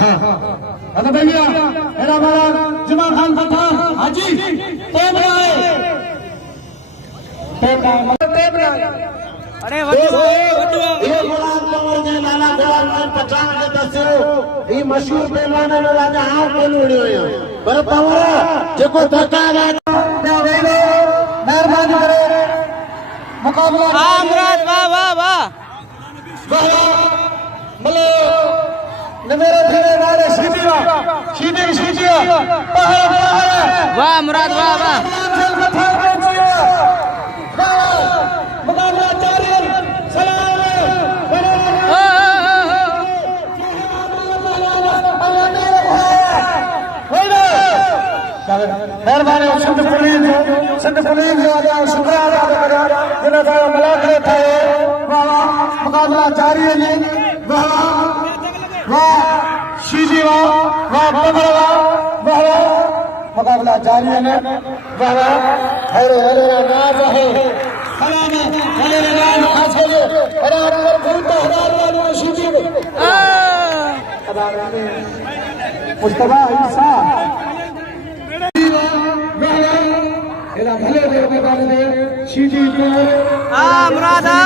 अरे भैया मेरा हमारा जुमा खान पठान हाजी टेप लाए अरे ये गुलाम कंवर जे नाला गुलाम खान पठान के दसियो ई मशहूर पहलवान ने राजा हां बोलुड़ियो है पर कंवर जेको धक्का मेहरबानी करे मुकाबला मुराद वाह वाह वाह मले मेरे फेरे वाले सीधी वाह मुराद वाह वाह मुकाबला जारी सलाम मेहरबानी संत पुलिस शुक्रिया अदा करा जिन्हें सारा मुलाकात थे मुकाबला जारी है जी वाह शीजी वाह पकड़वा वाह मुकाबला जारी है वाह हरे हरे नाम है सलाम हरे नाम खास के लिए अरे अंदर बहुत हजारों शीजी मुस्तफा ईसा भले शीजी मुरादा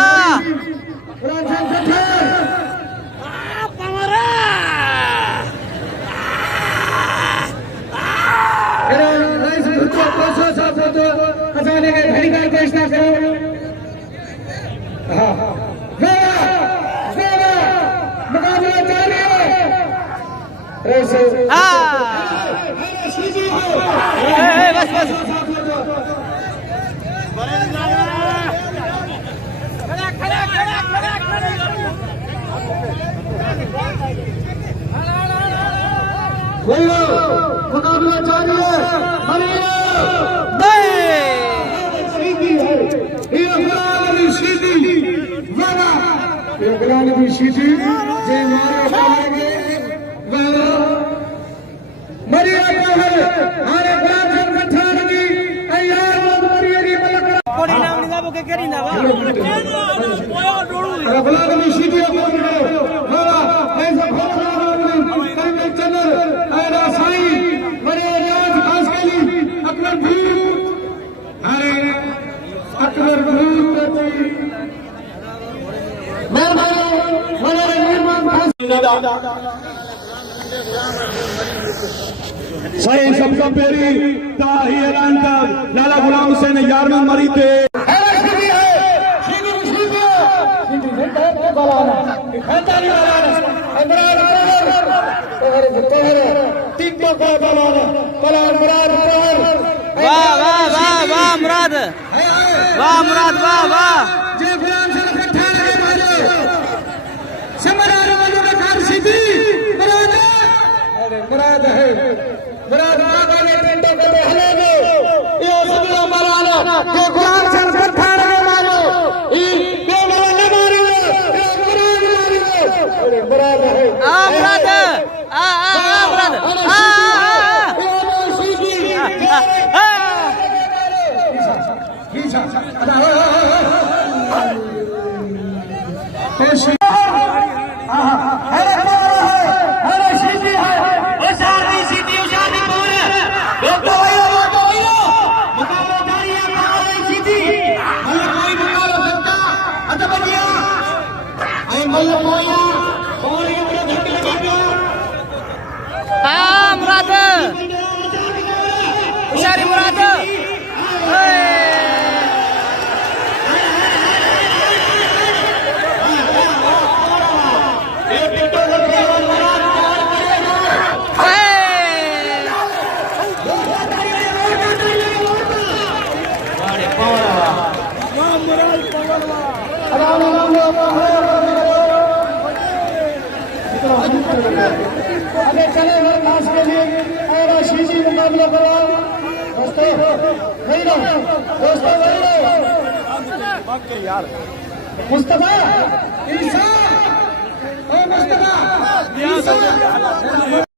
मुकाबला जारी है बस बस मुकाबला जारी है सीधी जय मारे मरिया हमारे गुलाम खान पठान की तैयार मरिया मलक कोड़ी नाम निगा के करी ना वाह गुलाम सीधी वाह ऐसा कई चंदर ऐरा साईं मरिया राज खास के लिए अकबर भूत अरे अकबर भूत सही सबका पेरी ताही ऐलान कर लाला गुलाम हुसैन 11वें मरी थे वाह वाह वाह वाह मुराद वाह मुराद वाह वाह मुराद है मुराद वाले टेंटो को हले दो ये सगला माराना ये गुलाम खान पठान के मारो ये मारो न मारो ये मुराद मारो अरे मुराद है मुराद मुराद मुराद हुशारी मुराद अगर चले हर खास के लिए और शीजी मुकाबला करो दोस्तों नहीं रहो दोस्तों नहीं रहो यार मुस्तफा ईसा ओ मुस्तफा ईसा